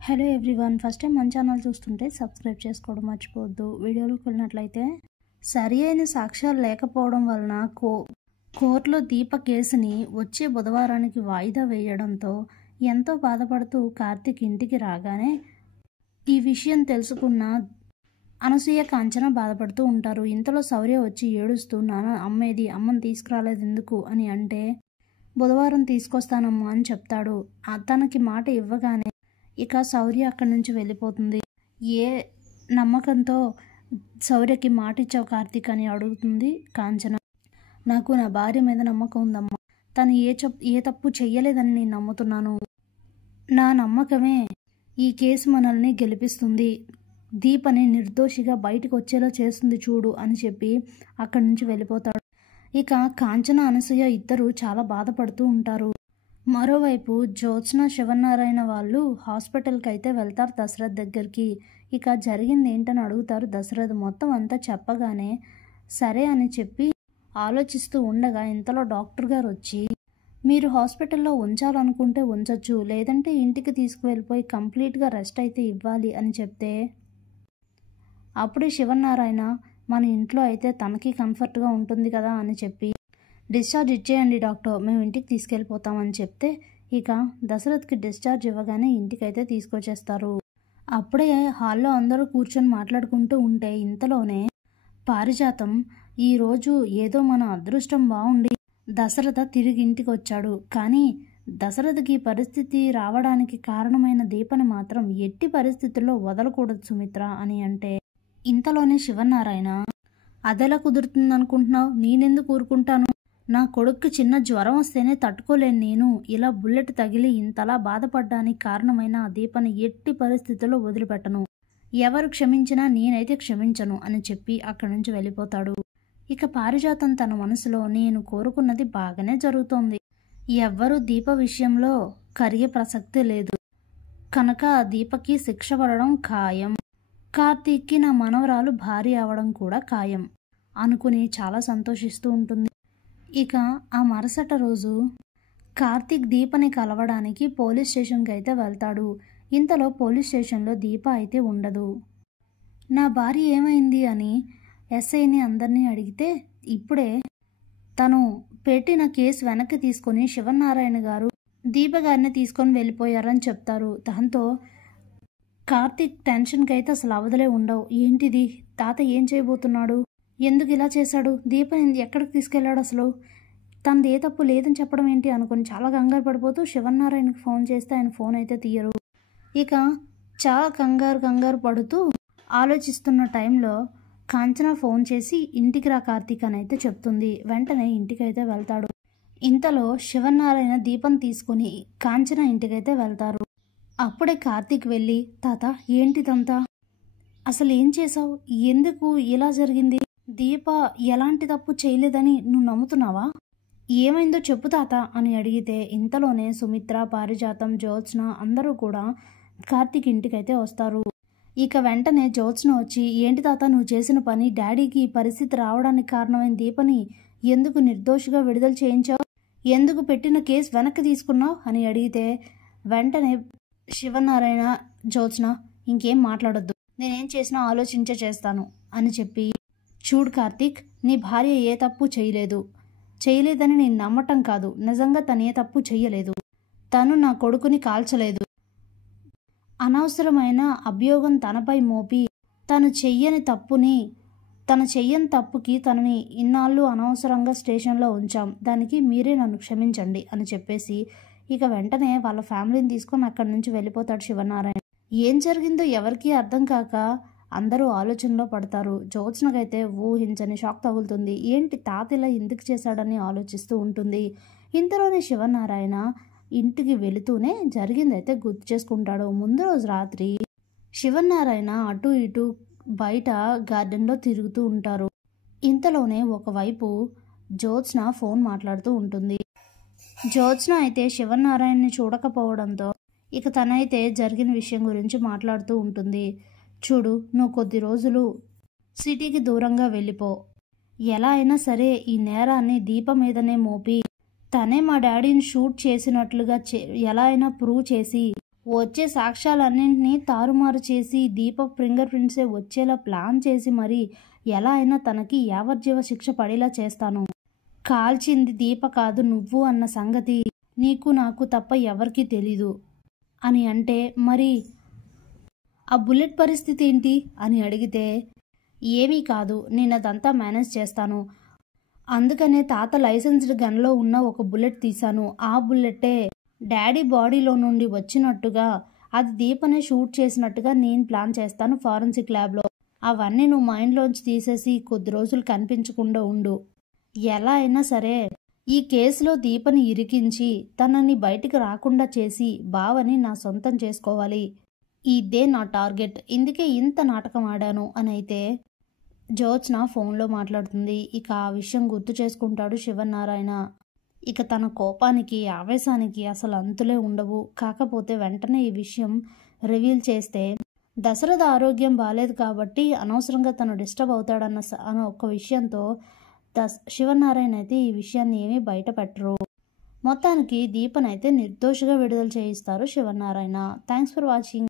Hello everyone, first time మన channel చూస్తుంటే subscribe చేసుకోవడం మర్చిపోవద్దు. వీడియోలోకి వెళ్ళినట్లయితే సరి అయిన సాక్ష్యాలు లేకపోవడం వలన కోర్టులో దీప కేసుని వచ్చే బుధవారానికి వాయిదా వేయడంతో ఎంతో బాధపడుతూ కార్తీక్ ఇంటికి రాగానే ఈ విషయం తెలుసుకున్న అనసూయ కాంచన బాధపడుతూ ఉంటారు. ఇంతలో శౌర్య వచ్చి ఏడుస్తూ నాన్న అమ్మని తీసుకురాలేదు ఎందుకు అని అంటే బుధవారం తీసుకొస్తానమ్మా అని చెప్తాడు. తనకి మాట ఇవ్వగానే ఇక శౌర్య అక్కడి నుంచి వెళ్ళిపోతుంది. ఏ నమ్మకంతో శౌర్యకి మాట ఇచ్చావు కార్తీక్ అని అడుగుతుంది కాంచన. నాకు నా భార్య మీద నమ్మకం ఉందమ్మా, తను ఏ తప్పు చెయ్యలేదని నేను నమ్ముతున్నాను. నా నమ్మకమే ఈ కేసు మనల్ని గెలిపిస్తుంది, దీపని నిర్దోషిగా బయటకు వచ్చేలా చేస్తుంది చూడు అని చెప్పి అక్కడి నుంచి వెళ్ళిపోతాడు. ఇక కాంచన అనసూయ ఇద్దరు చాలా బాధపడుతూ ఉంటారు. మరోవైపు జ్యోత్స్న శివనారాయణ వాళ్ళు హాస్పిటల్కి అయితే వెళ్తారు దశరథ్ దగ్గరికి. ఇక జరిగింది ఏంటని అడుగుతారు దశరథ్. మొత్తం అంతా చెప్పగానే సరే అని చెప్పి ఆలోచిస్తూ ఉండగా ఇంతలో డాక్టర్ గారు వచ్చి మీరు హాస్పిటల్లో ఉంచాలనుకుంటే ఉంచొచ్చు, లేదంటే ఇంటికి తీసుకువెళ్ళిపోయి కంప్లీట్గా రెస్ట్ అయితే ఇవ్వాలి అని చెప్తే అప్పుడే శివనారాయణ మన ఇంట్లో అయితే తనకి కంఫర్ట్గా ఉంటుంది కదా అని చెప్పి డిశ్చార్జ్ ఇచ్చేయండి డాక్టర్, మేము ఇంటికి తీసుకెళ్ళిపోతామని చెప్తే ఇక దశరథ్కి డిశ్చార్జ్ ఇవ్వగానే ఇంటికైతే తీసుకొచ్చేస్తారు. అప్పుడే హాల్లో అందరూ కూర్చొని మాట్లాడుకుంటూ ఉంటే ఇంతలోనే పారిజాతం ఈరోజు ఏదో మన అదృష్టం బాగుండి దశరథ తిరిగి ఇంటికి వచ్చాడు, కానీ దశరథకి పరిస్థితి రావడానికి కారణమైన దీపని మాత్రం ఎట్టి పరిస్థితుల్లో వదలకూడదు సుమిత్ర అని అంటే ఇంతలోనే శివనారాయణ అదెలా కుదురుతుందనుకుంటున్నావు, నేనెందుకు ఊరుకుంటాను, నా కొడుక్కి చిన్న జ్వరం వస్తేనే తట్టుకోలేను నేను, ఇలా బుల్లెట్ తగిలి ఇంతలా బాధపడ్డానికి కారణమైన ఆ దీపని ఎట్టి పరిస్థితుల్లో వదిలిపెట్టను, ఎవరు క్షమించినా నేనైతే క్షమించను అని చెప్పి అక్కడి నుంచి వెళ్ళిపోతాడు. ఇక పారిజాతం తన మనసులో నేను కోరుకున్నది బాగానే జరుగుతోంది, ఎవ్వరూ దీప విషయంలో కరిగే ప్రసక్తి లేదు కనుక ఆ దీపకి శిక్ష పడడం ఖాయం, కార్తీక్కి నా మనవరాలు భార్య అవడం కూడా ఖాయం అనుకుని చాలా సంతోషిస్తూ ఉంటుంది. ఇక ఆ మరుసటి రోజు కార్తీక్ దీపని కలవడానికి పోలీస్ స్టేషన్కి అయితే వెళ్తాడు. ఇంతలో పోలీస్ స్టేషన్లో దీప అయితే ఉండదు. నా భార్య ఏమైంది అని ఎస్ఐని అందరినీ అడిగితే ఇప్పుడే తను పెట్టిన కేసు వెనక్కి తీసుకొని శివనారాయణ గారు దీప గారిని తీసుకొని వెళ్ళిపోయారని చెప్తారు. దాంతో కార్తీక్ టెన్షన్కి అయితే అసలు అవదలే ఉండవు. ఏంటిది, తాత ఏం చేయబోతున్నాడు, ఎందుకు ఇలా చేశాడు, దీపని ఎక్కడికి తీసుకెళ్లాడు, అసలు తనది ఏ తప్పు లేదని చెప్పడం ఏంటి అనుకుని చాలా కంగారు పడిపోతూ శివనారాయణకి ఫోన్ చేస్తే ఆయన ఫోన్ అయితే తీయరు. ఇక చాలా కంగారు పడుతూ ఆలోచిస్తున్న టైంలో కాంచన ఫోన్ చేసి ఇంటికి రా కార్తీక్ అని అయితే చెప్తుంది. వెంటనే ఇంటికైతే వెళ్తాడు. ఇంతలో శివనారాయణ దీపం తీసుకుని కాంచన ఇంటికైతే వెళ్తారు. అప్పుడే కార్తీక్ వెళ్ళి తాత ఏంటిదంతా, అసలు ఏం చేసావు, ఎందుకు ఇలా జరిగింది, దీప ఎలాంటి తప్పు చేయలేదని నువ్వు నమ్ముతున్నావా, ఏమైందో చెప్పు తాత అని అడిగితే ఇంతలోనే సుమిత్ర, పారిజాతం, జ్యోత్స్న అందరూ కూడా కార్తీక్ ఇంటికైతే వస్తారు. ఇక వెంటనే జ్యోత్స్న వచ్చి ఏంటి తాత నువ్వు చేసిన పని, డాడీకి ఈ పరిస్థితి రావడానికి కారణమైన దీపని ఎందుకు నిర్దోషిగా విడుదల చేయించావు, ఎందుకు పెట్టిన కేసు వెనక్కి తీసుకున్నావు అని అడిగితే వెంటనే శివనారాయణ జ్యోత్స్న ఇంకేం మాట్లాడొద్దు, నేనేం చేసినా ఆలోచించే చేస్తాను అని చెప్పి చూడు కార్తీక్, నీ భార్య ఏ తప్పు చేయలేదని నేను నమ్మటం కాదు, నిజంగా తను ఏ తప్పు చెయ్యలేదు, తను నా కొడుకుని కాల్చలేదు, అనవసరమైన అభియోగం తనపై మోపి తను చెయ్యని తప్పుకి తనని ఇన్నాళ్ళు అనవసరంగా స్టేషన్లో ఉంచాం, దానికి మీరే నన్ను క్షమించండి అని చెప్పేసి ఇక వెంటనే వాళ్ళ ఫ్యామిలీని తీసుకొని అక్కడి నుంచి వెళ్ళిపోతాడు శివనారాయణ. ఏం జరిగిందో ఎవరికీ అర్థం కాక అందరూ ఆలోచనలో పడతారు. జ్యోత్స్నకైతే ఊహించని షాక్ తగులుతుంది. ఏంటి తాత ఇలా ఎందుకు చేశాడని ఆలోచిస్తూ ఉంటుంది. ఇంతలోనే శివనారాయణ ఇంటికి వెళుతూనే జరిగిందైతే గుర్తు చేసుకుంటాడు. ముందు రోజు రాత్రి శివనారాయణ అటు ఇటు బయట గార్డెన్లో తిరుగుతూ ఉంటారు. ఇంతలోనే ఒకవైపు జ్యోత్స్న ఫోన్ మాట్లాడుతూ ఉంటుంది. జ్యోత్స్న అయితే శివనారాయణని చూడకపోవడంతో ఇక తనైతే జరిగిన విషయం గురించి మాట్లాడుతూ ఉంటుంది. చూడు, నువ్వు కొద్ది రోజులు సిటీకి దూరంగా వెళ్ళిపో, ఎలా అయినా సరే ఈ నేరాన్ని దీప మీదనే మోపి తనే మా డాడీని షూట్ చేసినట్లుగా ఎలా అయినా ప్రూవ్ చేసి వచ్చే సాక్ష్యాలన్నింటినీ తారుమారు చేసి దీపక్ ఫింగర్ ప్రింట్సే వచ్చేలా ప్లాన్ చేసి మరి ఎలా అయినా తనకి యావజ్జీవ శిక్ష పడేలా చేస్తాను. కాల్చింది దీప కాదు నువ్వు అన్న సంగతి నీకు నాకు తప్ప ఎవరికీ తెలీదు అని అంటే మరి ఆ బుల్లెట్ పరిస్థితి ఏంటి అని అడిగితే ఏమీ కాదు, నేను అదంతా మేనేజ్ చేస్తాను. అందుకనే తాత లైసెన్స్డ్ గన్లో ఉన్న ఒక బుల్లెట్ తీశాను. ఆ బుల్లెట్టే డాడీ బాడీలో నుండి వచ్చినట్టుగా అది దీపనే షూట్ చేసినట్టుగా నేను ప్లాన్ చేస్తాను ఫారెన్సిక్ ల్యాబ్లో. అవన్నీ నువ్వు మైండ్లోంచి తీసేసి కొద్ది రోజులు కనిపించకుండా ఉండు. ఎలా అయినా సరే ఈ కేసులో దీపని ఇరికించి తనని బయటికి రాకుండా చేసి బావని నా సొంతం చేసుకోవాలి. ఇదే నా టార్గెట్. ఇందుకే ఇంత నాటకం ఆడాను అని అయితే జ్యోత్స్న ఫోన్లో మాట్లాడుతుంది. ఇక ఆ విషయం గుర్తు చేసుకుంటాడు శివనారాయణ. ఇక తన కోపానికి ఆవేశానికి అసలు అంతులే ఉండవు. కాకపోతే వెంటనే ఈ విషయం రివీల్ చేస్తే దశరథ ఆరోగ్యం బాలేదు కాబట్టి అనవసరంగా తను డిస్టర్బ్ అవుతాడన్న ఒక విషయంతో శివనారాయణ అయితే ఈ విషయాన్ని ఏమీ బయట పెట్టరు. మొత్తానికి దీపనైతే నిర్దోషిగా విడుదల చేయిస్తారు శివనారాయణ. Thanks for watching.